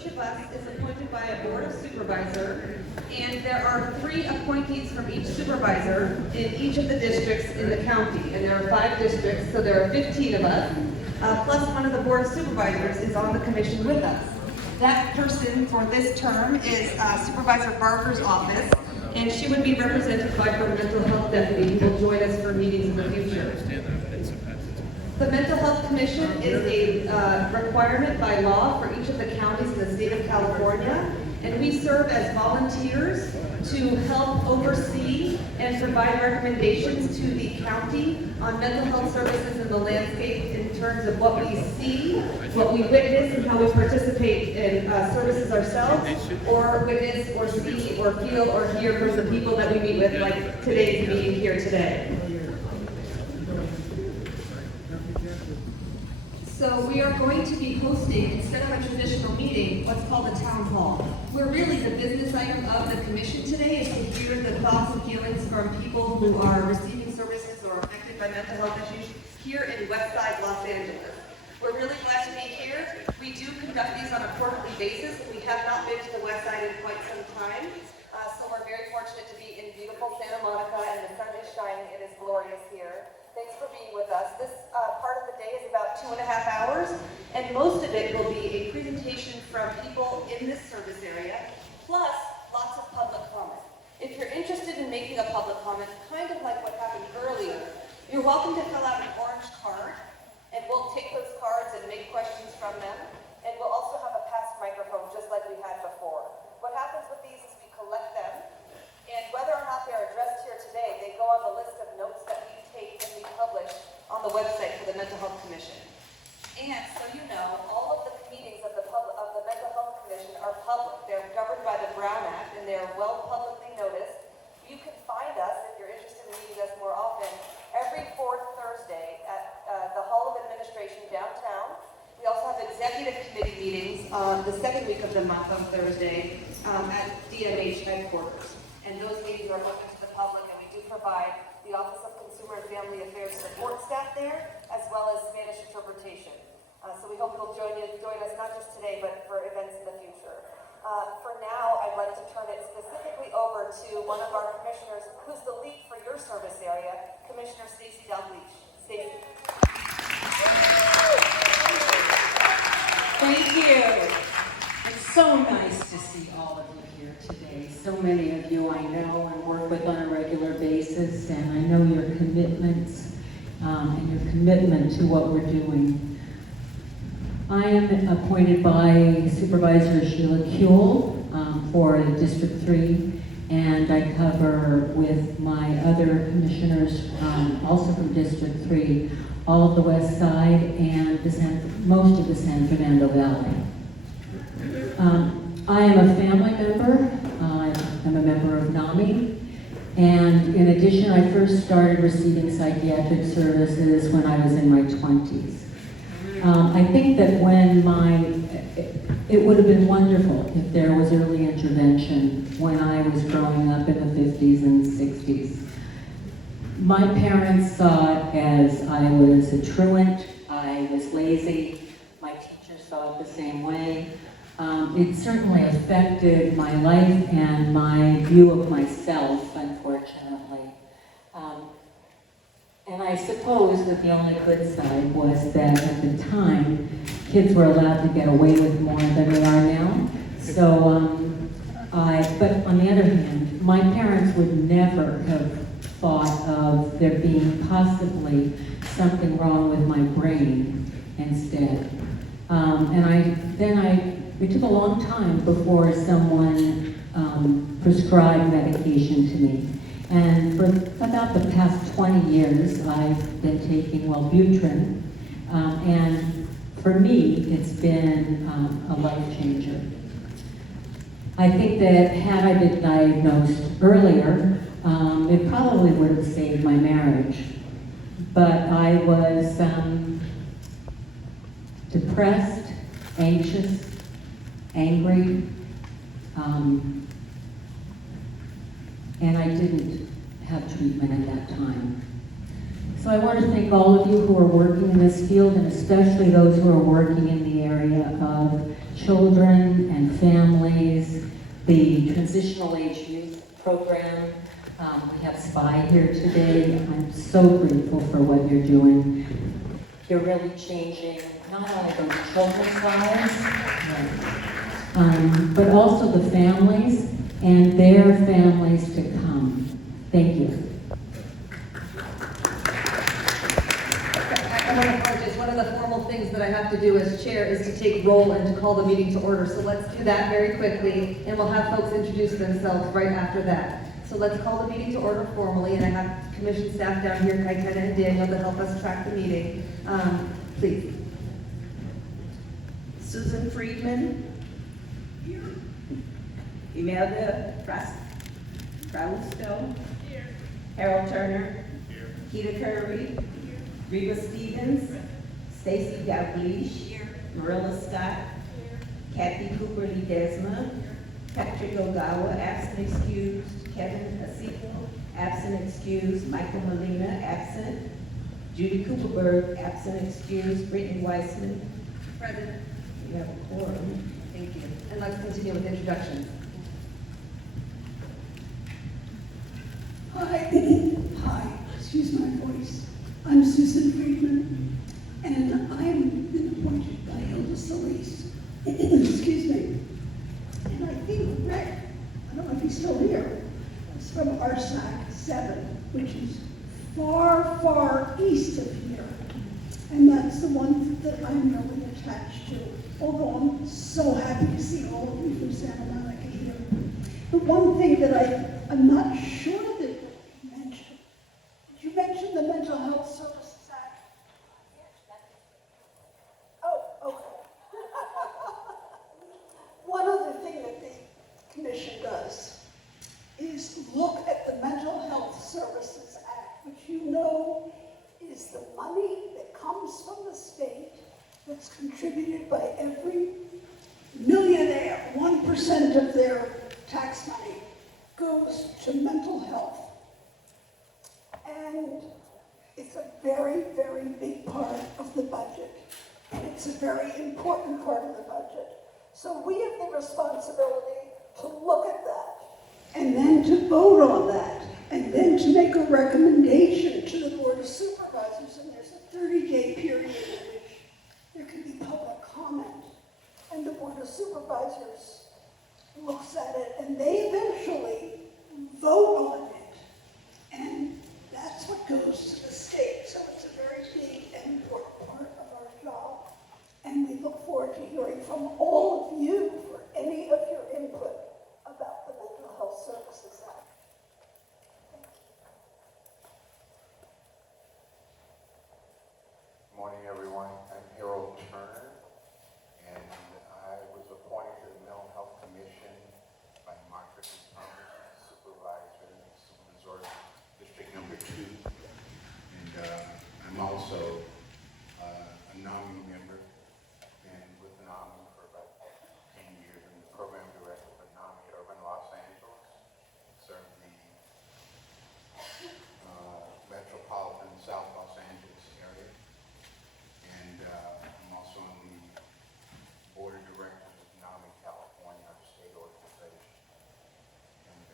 each of us is appointed by a board of supervisor, and there are 3 appointees from each supervisor in each of the districts in the county. And there are 5 districts, so there are 15 of us, plus one of the board of supervisors is on the commission with us. That person for this term is Supervisor Barker's office, and she would be represented by her mental health deputy who will join us for meetings in the future. The Mental Health Commission is a requirement by law for each of the counties in the state of California, and we serve as volunteers to help oversee and provide recommendations to the county on mental health services in the landscape in terms of what we see, what we witness, and how we participate in services ourselves, or witness, or see, or feel, or hear from the people that we meet with, like today's meeting here today. So we are going to be hosting, instead of a traditional meeting, what's called a town hall, where really the business item of the commission today is to hear the thoughts and feelings from people who are receiving services or affected by mental health issues here in Westside Los Angeles. We're really glad to be here. We do conduct these on a quarterly basis. We have not been to the Westside in quite some time, so we're very fortunate to be in beautiful Santa Monica, and the sun is shining. It is glorious here. Thanks for being with us. This part of the day is about 2.5 hours, and most of it will be a presentation from people in this service area, plus lots of public comment. If you're interested in making a public comment, kind of like what happened earlier, you're welcome to fill out an orange card, and we'll take those cards and make questions from them, and we'll also have a passed microphone just like we had before. What happens with these is we collect them, and whether or not they're addressed here today, they go on the list of notes that we take and we publish on the website for the Mental Health Commission. And so you know, all of the meetings of the Mental Health Commission are public. They're governed by the Brown Act, and they're well publicly noticed. You can find us, if you're interested in meeting us more often, every 4th Thursday at the Hall of Administration downtown. We also have executive committee meetings on the 2nd week of the month on Thursday at DMH headquarters. And those meetings are open to the public, and we do provide the Office of Consumer and Family Affairs support staff there, as well as Spanish interpretation. So we hope you'll join us not just today, but for events in the future. For now, I'd like to turn it specifically over to one of our commissioners, who's the lead for your service area, Commissioner Stacy Dalgleish. Stacy. Thank you. It's so nice to see all of you here today. So many of you I know and work with on a regular basis, and I know your commitments and your commitment to what we're doing. I am appointed by Supervisor Sheila Kuehl for District 3, and I cover with my other commissioners, also from District 3, all of the West Side and most of the San Fernando Valley. I am a family member. I'm a member of NAMI, and in addition, I first started receiving psychiatric services when I was in my 20s. I think that it would have been wonderful if there was early intervention when I was growing up in the 50s and 60s. My parents saw it as I was a truant, I was lazy, my teachers saw it the same way. It certainly affected my life and my view of myself, unfortunately. And I suppose that the only good side was that at the time, kids were allowed to get away with more than they are now. So, but on the other hand, my parents would never have thought of there being possibly something wrong with my brain instead. It took a long time before someone prescribed medication to me. And for about the past 20 years, I've been taking Wellbutrin, and for me, it's been a life changer. I think that had I been diagnosed earlier, it probably would have saved my marriage. But I was depressed, anxious, angry, and I didn't have treatment at that time. So I want to thank all of you who are working in this field, and especially those who are working in the area of children and families, the transitional age youth program. We have SPY here today. I'm so grateful for what you're doing. You're really changing not only those children's lives, but also the families and their families to come. Thank you. I want to apologize. One of the formal things that I have to do as chair is to take roll and to call the meeting to order. So let's do that very quickly, and we'll have folks introduce themselves right after that. So let's call the meeting to order formally, and I have commission staff down here, Kaitana and Daniel, to help us track the meeting. Please. Susan Friedman. Here. Imelda Frausto. Here. Harold Turner. Here. Keita Curry. Here. Reba Stevens. Stacy Dalglish. Here. Marilla Scott. Here. Kathy Cooper Ledesma. Here. Patrick Ogawa, absent excused. Kevin Asico, absent excused. Michael Molina, absent. Judy Cooperberg, absent excused. Brittany Weissman. Present. We have a quorum. Thank you. And let's continue with introductions. Hi, excuse my voice. I'm Susan Friedman, and I'm been appointed by Hilda Solis. Excuse me. And I think Rick, I don't know if he's still here, is from RSAC 7, which is far, far east of here. And that's the one that I'm really attached to. Although I'm so happy to see all of you from Santa Monica here. But one thing that I'm not sure that you mentioned, did you mention the Mental Health Services Act? Oh, okay. One other thing that the commission does is look at the Mental Health Services Act, which you know is the money that comes from the state that's contributed by every millionaire. 1% of their tax money goes to mental health. And it's a very, very big part of the budget. And it's a very important part of the budget. So we have the responsibility to look at that, and then to vote on that, and then to make a recommendation to the Board of Supervisors. And there's a 30-day period in which there can be public comment. And the Board of Supervisors looks at it, and they eventually vote on it. And that's what goes to the state. So it's a very big and important part of our job. And we look forward to hearing from all of you for any of your input about the Mental Health Services Act. Thank you. Good morning, everyone. I'm Harold Turner, and I was appointed to the Mental Health Commission by Margaret Thomas, supervisor in Resort District Number 2. And I'm also a NAMI member, and with NAMI for about 10 years. I'm the program director for NAMI Urban Los Angeles. Serve the metropolitan South Los Angeles area. And I'm also on the board of directors of NAMI California, our state organization. And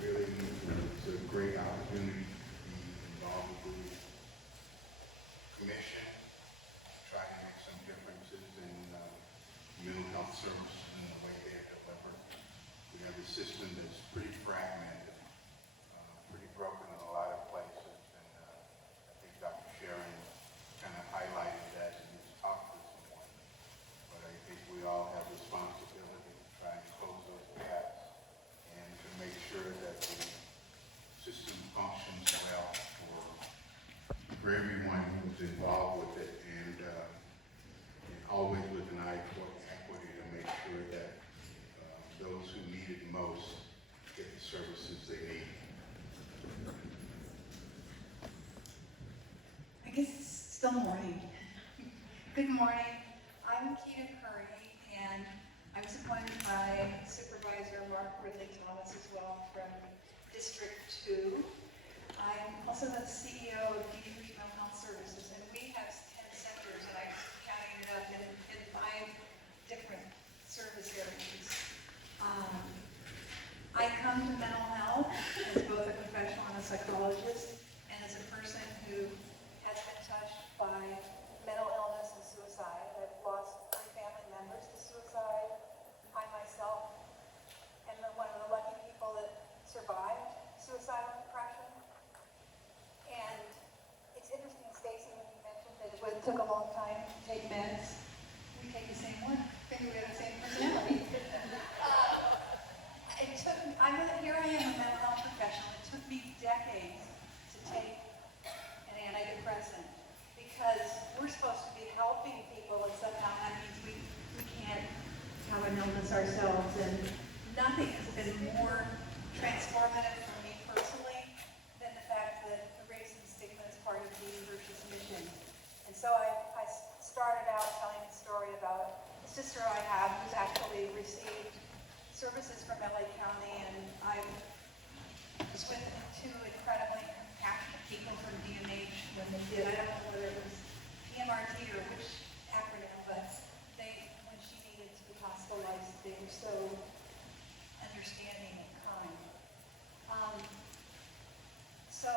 really, it's a great opportunity to be involved with the commission, try to make some differences in mental health services and the way they're delivered. We have a system that's pretty fragmented, pretty broken in a lot of places, and I think Dr. Sharon kind of highlighted that in his talk this morning. But I think we all have responsibility to try and close those gaps and to make sure that the system functions well for everyone who's involved with it, and always with an eye toward equity to make sure that those who need it most get the services they need. I guess it's still morning. Good morning. I'm Keita Curry, and I'm supported by Supervisor Mark Ridley Thomas as well from District 2. I'm also the CEO of Deep Mental Health Services, and we have 10 centers, and I'm counting it up, and 5 to mental health as both a professional and a psychologist, and as a person who has been touched by mental illness and suicide. I've lost 3 family members to suicide. I myself am one of the lucky people that survived suicidal depression. And it's interesting, Stacy, when you mentioned that it took a long time to take meds. We take the same one. I think we have the same personality. Here I am, a mental health professional. It took me decades to take an antidepressant because we're supposed to be helping people, and somehow that means we can't have an illness ourselves. And nothing has been more transformative for me personally than the fact that erasing stigma is part of the university's mission. And so I started out telling the story about a sister I have who's actually received services from LA County, and I was with 2 incredibly compassionate people from DMH when they did, I don't know whether it was PMRT or which acronym, but when she needed to be hospitalized, they were so understanding and kind. So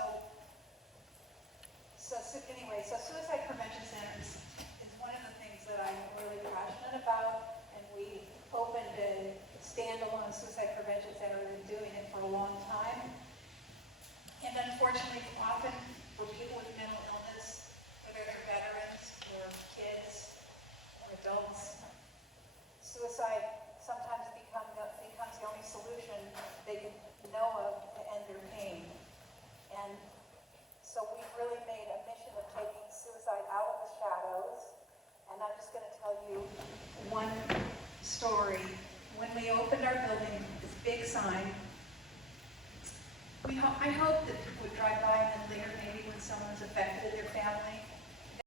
Suicide Prevention Center is one of the things that I'm really passionate about, and we opened a standalone suicide prevention center. We've been doing it for a long time. And unfortunately, often for people with mental illness, whether they're veterans or kids or adults, suicide sometimes becomes the only solution they can know of to end their pain. And so we've really made a mission of taking suicide out of the shadows. And I'm just going to tell you one story. When we opened our building, this big sign, I hope that people would drive by and then later, maybe when someone's affected in their family,